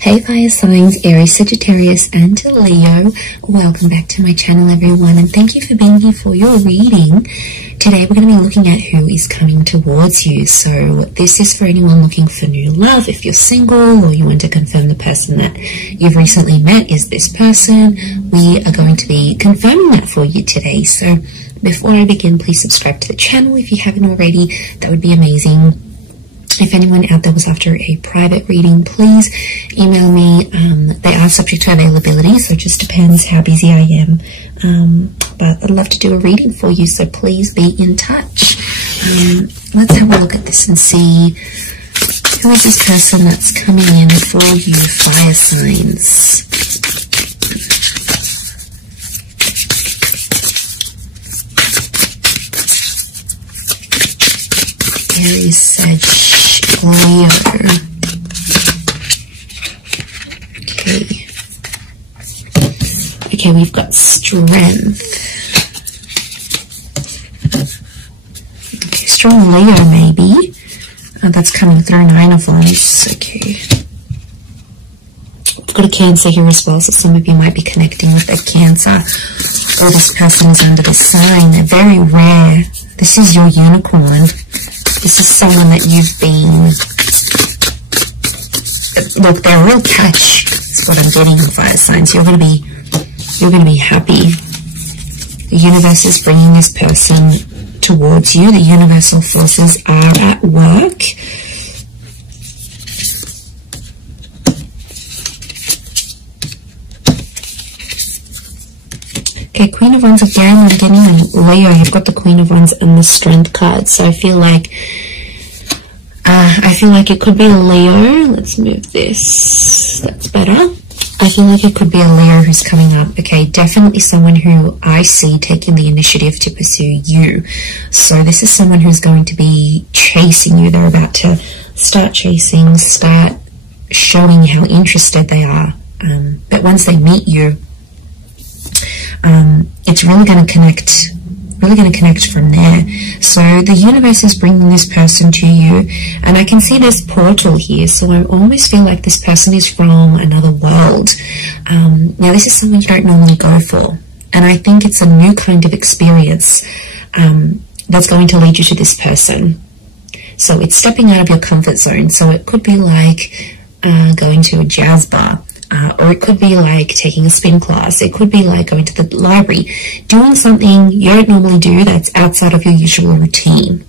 Hey fire signs, Aries, Sagittarius and Leo. Welcome back to my channel everyone, and thank you for being here for your reading. Today we're going to be looking at who is coming towards you. So this is for anyone looking for new love. If you're single or you want to confirm the person that you've recently met is this person, we are going to be confirming that for you today. So before I begin, please subscribe to the channel if you haven't already. That would be amazing. If anyone out there was after a private reading, please email me. They are subject to availability, so it just depends how busy I am. But I'd love to do a reading for you, so please be in touch. Let's have a look at this and see who is this person that's coming in for you, fire signs. Aries, Sag, Leo. Okay, we've got strength. Okay, strong Leo maybe. That's coming through, 9 of Wands. Okay. We've got a Cancer here as well, so some of you might be connecting with a Cancer. Or this person is under the sign. They're very rare. This is your unicorn. This is someone that you've been, look, they're a real catch. That's what I'm getting on fire signs. You're going to be happy. The universe is bringing this person towards you. The universal forces are at work. Okay, Queen of Wands again. I'm getting Leo. You've got the Queen of Wands and the Strength card. So I feel like it could be a Leo. Let's move this. That's better. I feel like it could be a Leo who's coming up. Okay, definitely someone who I see taking the initiative to pursue you. So this is someone who's going to be chasing you. They're about to start chasing, start showing how interested they are. But once they meet you, it's really going to connect from there. So the universe is bringing this person to you, and I can see this portal here, so I almost feel like this person is from another world. Now this is someone you don't normally go for, and I think it's a new kind of experience that's going to lead you to this person. So it's stepping out of your comfort zone. So it could be like going to a jazz bar. Or it could be like taking a spin class. It could be like going to the library, doing something you don't normally do that's outside of your usual routine.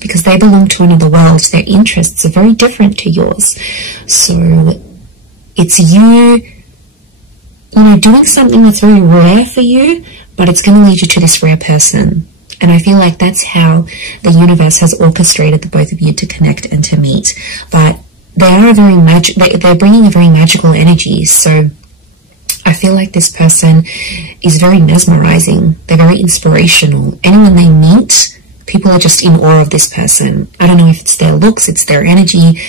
Because they belong to another world. Their interests are very different to yours. So it's you know, doing something that's very rare for you, but it's going to lead you to this rare person. And I feel like that's how the universe has orchestrated the both of you to connect and to meet. But they are they're bringing a very magical energy. So I feel like this person is very mesmerizing. They're very inspirational. Anyone they meet, people are just in awe of this person. I don't know if it's their looks, it's their energy.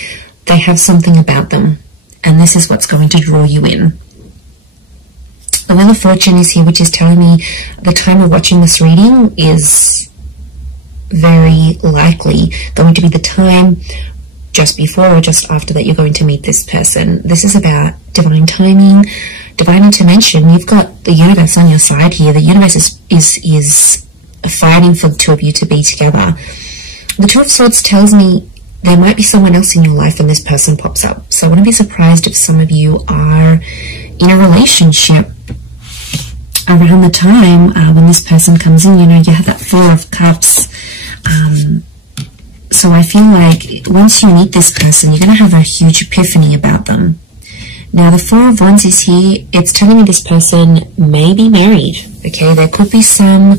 They have something about them, and this is what's going to draw you in. The Wheel of Fortune is here, which is telling me the time of watching this reading is very likely going to be the time just before or just after that you're going to meet this person. This is about divine timing, divine intervention. You've got the universe on your side here. The universe is fighting for the two of you to be together. The Two of Swords tells me there might be someone else in your life and this person pops up. So I wouldn't be surprised if some of you are in a relationship around the time when this person comes in. You know, you have that Four of Cups. So I feel like once you meet this person, you're going to have a huge epiphany about them. Now, the Four of Wands is here. It's telling me this person may be married. Okay, there could be some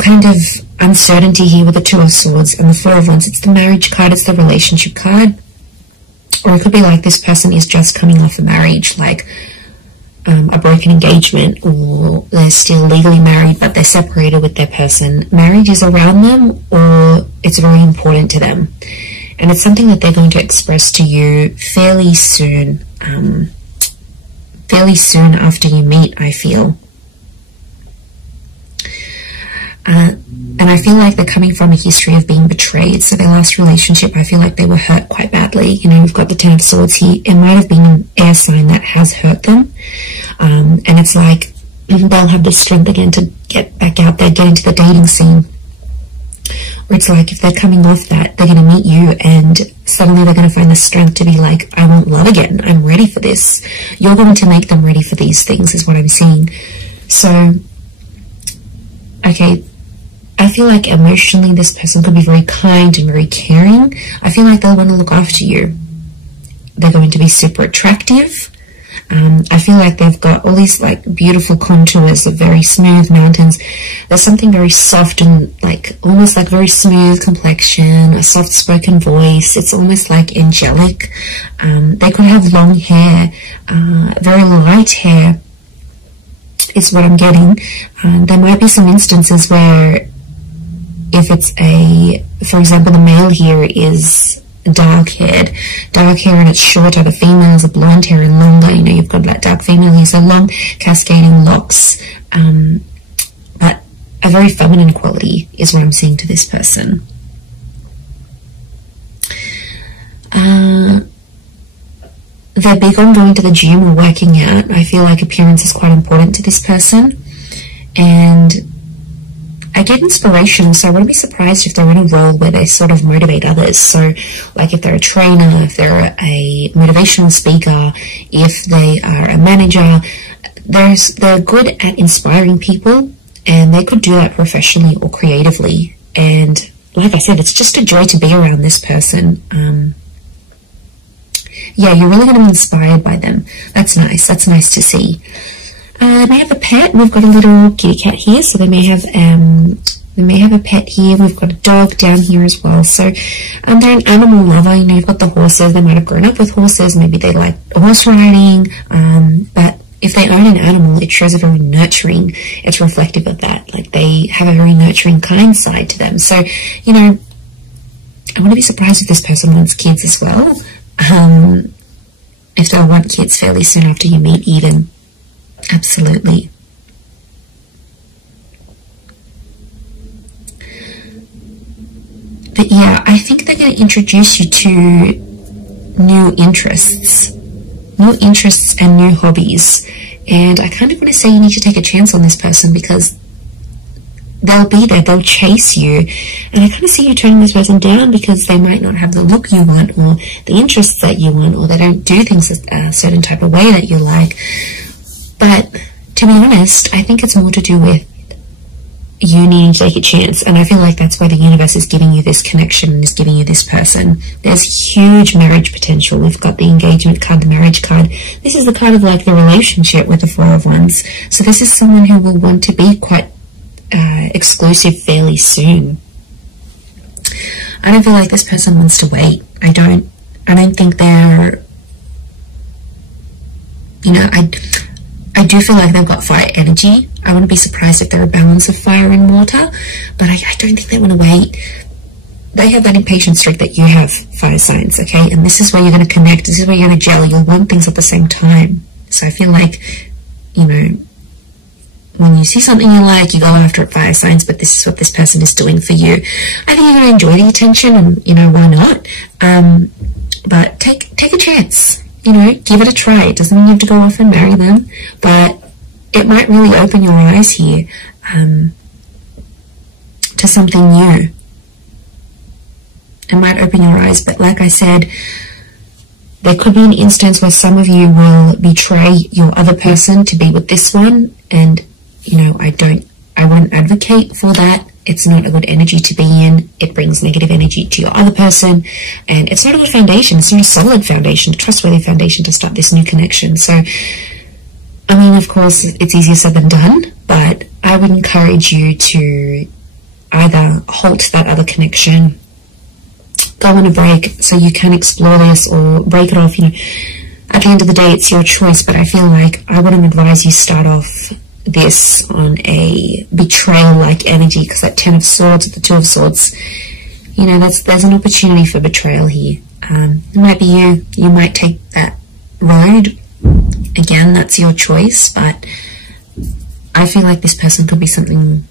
kind of uncertainty here with the Two of Swords and the Four of Wands. It's the marriage card. It's the relationship card. Or it could be like this person is just coming off a marriage, like a broken engagement, or they're still legally married but they're separated with their person. Marriage is around them, or it's very important to them, and it's something that they're going to express to you fairly soon after you meet, I feel. And I feel like they're coming from a history of being betrayed. So their last relationship, I feel like they were hurt quite badly. You know, we've got the Ten of Swords here. It might have been an air sign that has hurt them. And it's like they'll have the strength again to get back out there, get into the dating scene. Or it's like if they're coming off that, they're going to meet you and suddenly they're going to find the strength to be like, I want love again. I'm ready for this. You're going to make them ready for these things is what I'm seeing. So, okay, I feel like emotionally this person could be very kind and very caring. I feel like they'll want to look after you. They're going to be super attractive. I feel like they've got all these like beautiful contours of very smooth mountains. There's something very soft and like almost like very smooth complexion, a soft spoken voice. It's almost like angelic. They could have long hair, very light hair is what I'm getting. There might be some instances where if it's for example, the male here is dark hair and it's shorter, the females are blonde hair and longer. You know, you've got that dark female here, so long cascading locks, but a very feminine quality is what I'm seeing to this person. They're big on going to the gym or working out. I feel like appearance is quite important to this person, and I get inspiration, so I wouldn't be surprised if they're in a role where they sort of motivate others. So like if they're a trainer, if they're a motivational speaker, if they are a manager, they're good at inspiring people, and they could do that professionally or creatively. And like I said, it's just a joy to be around this person. Yeah, you're really going to be inspired by them. That's nice. That's nice to see. They may have a pet. We've got a little kitty cat here, so they may have a pet here. We've got a dog down here as well. So they're an animal lover. You know, you've got the horses. They might have grown up with horses. Maybe they like horse riding. But if they own an animal, it shows a very nurturing. It's reflective of that. Like they have a very nurturing, kind side to them. So, you know, I wouldn't be surprised if this person wants kids as well. If they'll want kids fairly soon after you meet, even. Absolutely. But yeah, I think they're going to introduce you to new interests and new hobbies. And I kind of want to say you need to take a chance on this person, because they'll be there, they'll chase you. And I kind of see you turning this person down because they might not have the look you want or the interests that you want, or they don't do things a certain type of way that you like. But to be honest, I think it's more to do with you needing to take a chance. And I feel like that's why the universe is giving you this connection and is giving you this person. There's huge marriage potential. We've got the engagement card, the marriage card. This is the card of like the relationship with the Four of Wands. So this is someone who will want to be quite exclusive fairly soon. I don't feel like this person wants to wait. I don't think they're, you know, I do feel like they've got fire energy. I wouldn't be surprised if they're a balance of fire and water, but I don't think they want to wait. They have that impatient streak that you have, fire signs, okay? And this is where you're going to connect. This is where you're going to gel. You'll want things at the same time. So I feel like, you know, when you see something you like, you go after it, fire signs, but this is what this person is doing for you. I think you're going to enjoy the attention, and, you know, why not? But take a chance. You know, give it a try. It doesn't mean you have to go off and marry them, but it might really open your eyes here to something new. It might open your eyes, but like I said, there could be an instance where some of you will betray your other person to be with this one, and, you know, I won't advocate for that. It's not a good energy to be in. It brings negative energy to your other person, and it's not a good foundation. It's not a solid foundation, a trustworthy foundation to start this new connection. So, I mean, of course, it's easier said than done, but I would encourage you to either halt that other connection, go on a break so you can explore this, or break it off. You know, at the end of the day, it's your choice, but I feel like I wouldn't advise you start off this on a betrayal-like energy, because that Ten of Swords, the Two of Swords, you know, there's an opportunity for betrayal here. It might be you might take that road. Again, that's your choice, but I feel like this person could be something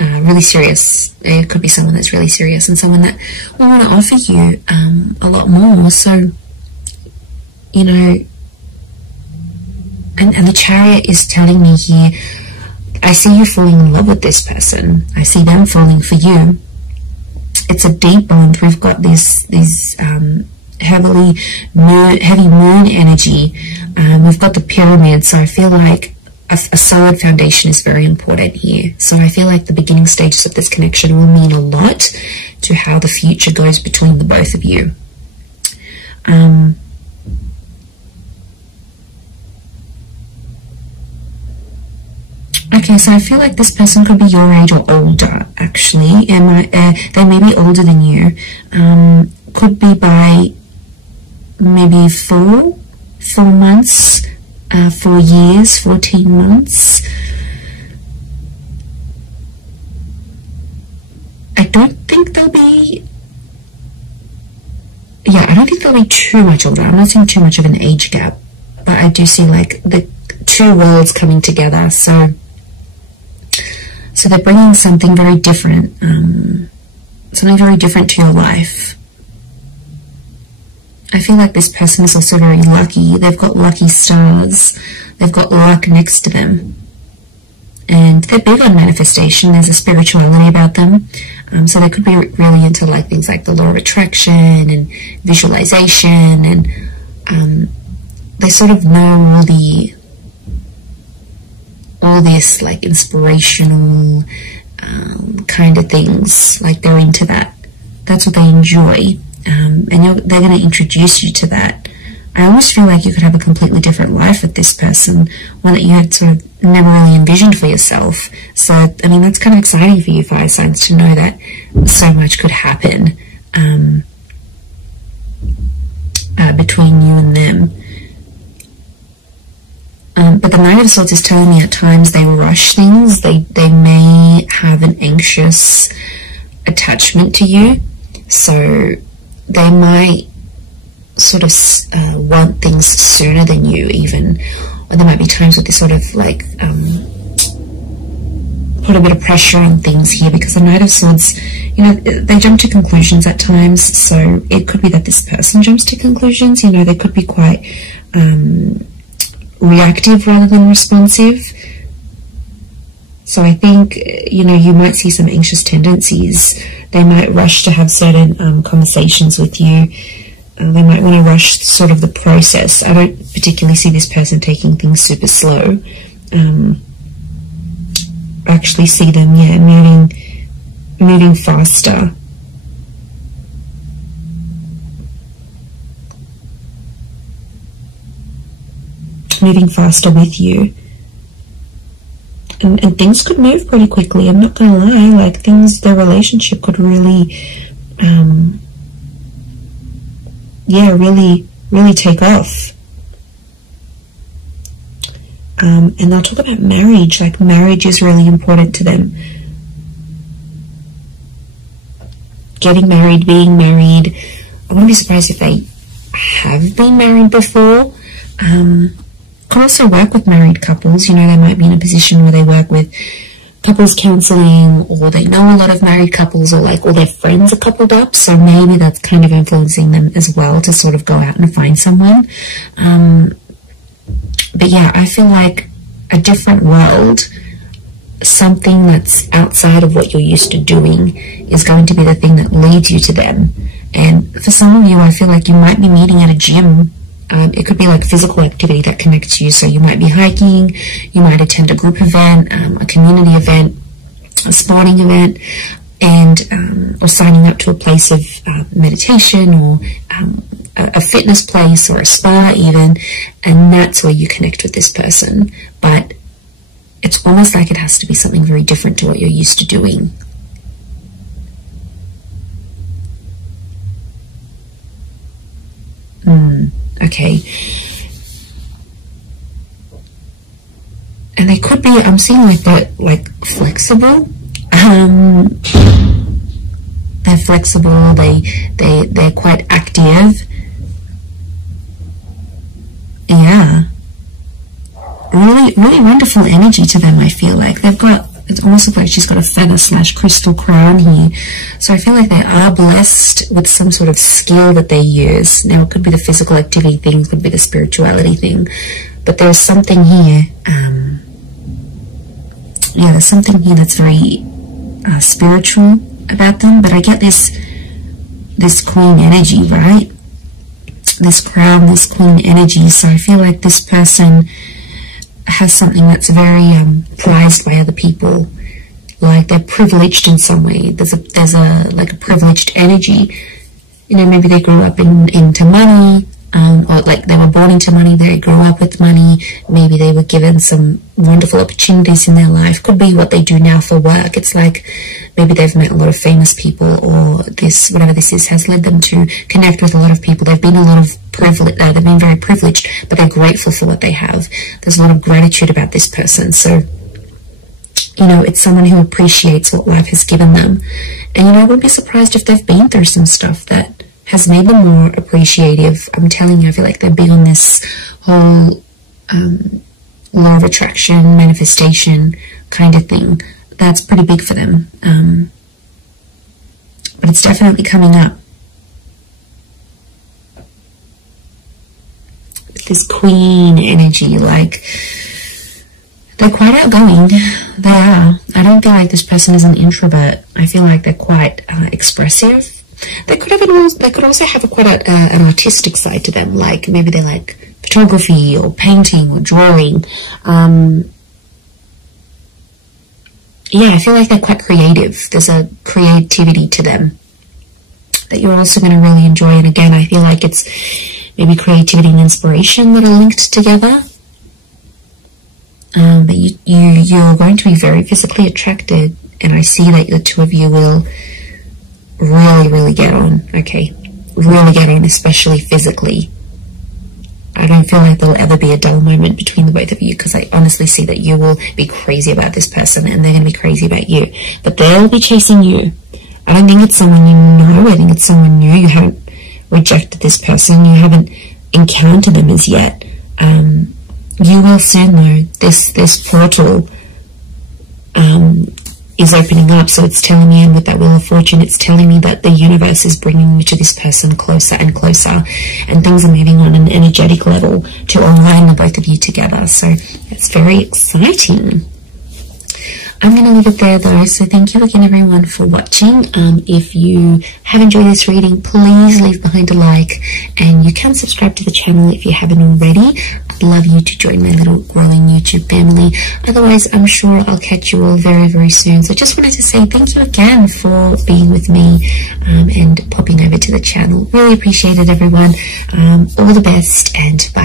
really serious. It could be someone that's really serious and someone that will want to offer you a lot more. So, you know, and the Chariot is telling me here, I see you falling in love with this person. I see them falling for you. It's a deep bond. We've got this heavy moon energy. We've got the pyramid, so I feel like a solid foundation is very important here. So I feel like the beginning stages of this connection will mean a lot to how the future goes between the both of you. Okay, so I feel like this person could be your age or older, actually. They may be older than you. Could be by maybe 4 months, 4 years, 14 months. I don't think they'll be... Yeah, I don't think they'll be too much older. I'm not seeing too much of an age gap. But I do see, like, the two worlds coming together, so they're bringing something very different, to your life. I feel like this person is also very lucky. They've got lucky stars. They've got luck next to them. And they're big on manifestation. There's a spirituality about them. So they could be really into like things like the law of attraction and visualization, and they sort of know all this like inspirational kind of things. Like they're into that. That's what they enjoy. And they're going to introduce you to that. I almost feel like you could have a completely different life with this person, one that you had sort of never really envisioned for yourself. So, I mean, that's kind of exciting for you fire signs to know that so much could happen between you and them. But the Knight of Swords is telling me at times they rush things. They may have an anxious attachment to you. So they might sort of want things sooner than you even. Or there might be times where they sort of like put a bit of pressure on things here, because the Knight of Swords, you know, they jump to conclusions at times. So it could be that this person jumps to conclusions. You know, they could be quite reactive rather than responsive. So I think, you know, you might see some anxious tendencies. They might rush to have certain conversations with you. They might want to rush sort of the process. I don't particularly see this person taking things super slow. I actually see them, yeah, moving faster. Moving faster with you. And things could move pretty quickly. I'm not going to lie. Like, their relationship could really, really take off. And they'll talk about marriage. Like, marriage is really important to them. Getting married, being married. I wouldn't be surprised if they have been married before. Can also work with married couples. You know, they might be in a position where they work with couples counseling, or they know a lot of married couples, or like all their friends are coupled up, so maybe that's kind of influencing them as well to sort of go out and find someone. But yeah, I feel like a different world, something that's outside of what you're used to doing, is going to be the thing that leads you to them. And for some of you, I feel like you might be meeting at a gym. It could be like physical activity that connects you. So you might be hiking, you might attend a group event, a community event, a sporting event, and or signing up to a place of meditation, or a fitness place, or a spa even, and that's where you connect with this person. But it's almost like it has to be something very different to what you're used to doing. Okay. And they could be, I'm seeing like they're like flexible. They're flexible, they're quite active. Yeah. Really, really wonderful energy to them, I feel like. They've got it almost looks like she's got a feather / crystal crown here. So I feel like they are blessed with some sort of skill that they use. Now, it could be the physical activity thing, could be the spirituality thing, but there's something here. Yeah, there's something here that's very spiritual about them. But I get this queen energy, right? This crown, this queen energy. So I feel like this person has something that's very prized by other people, like they're privileged in some way. There's a like a privileged energy. You know, maybe they grew up into money, or like they were born into money, they grew up with money, maybe they were given some wonderful opportunities in their life. Could be what they do now for work. It's like maybe they've met a lot of famous people, or this, whatever this is, has led them to connect with a lot of people. They've been they've been very privileged, but they're grateful for what they have. There's a lot of gratitude about this person. So, you know, it's someone who appreciates what life has given them. And, you know, I wouldn't be surprised if they've been through some stuff that has made them more appreciative. I'm telling you, I feel like they're big on this whole law of attraction, manifestation kind of thing. That's pretty big for them. But it's definitely coming up. This queen energy, like, they're quite outgoing. They are. I don't feel like this person is an introvert. I feel like they're quite expressive. They could also have quite an artistic side to them. Like maybe they like photography or painting or drawing. Yeah, I feel like they're quite creative. There's a creativity to them that you're also going to really enjoy. And again, I feel like it's maybe creativity and inspiration that are linked together. But you're going to be very physically attracted, and I see that the two of you will really get on. Okay, really get on, especially physically. I don't feel like there'll ever be a dull moment between the both of you, because I honestly see that you will be crazy about this person and they're going to be crazy about you, but they'll be chasing you. I don't think it's someone you know. I think it's someone new. You haven't rejected this person. You haven't encountered them as yet. You will soon though. This portal is opening up, so it's telling me, and with that Wheel of Fortune, it's telling me that the universe is bringing you to this person closer and closer, and things are moving on an energetic level to align the both of you together. So it's very exciting. I'm going to leave it there though, so thank you again everyone for watching. If you have enjoyed this reading, please leave behind a like, and you can subscribe to the channel if you haven't already. I'd love you to join my little growing YouTube family. Otherwise, I'm sure I'll catch you all very soon. So just wanted to say thank you again for being with me and popping over to the channel. Really appreciate it, everyone. All the best, and bye.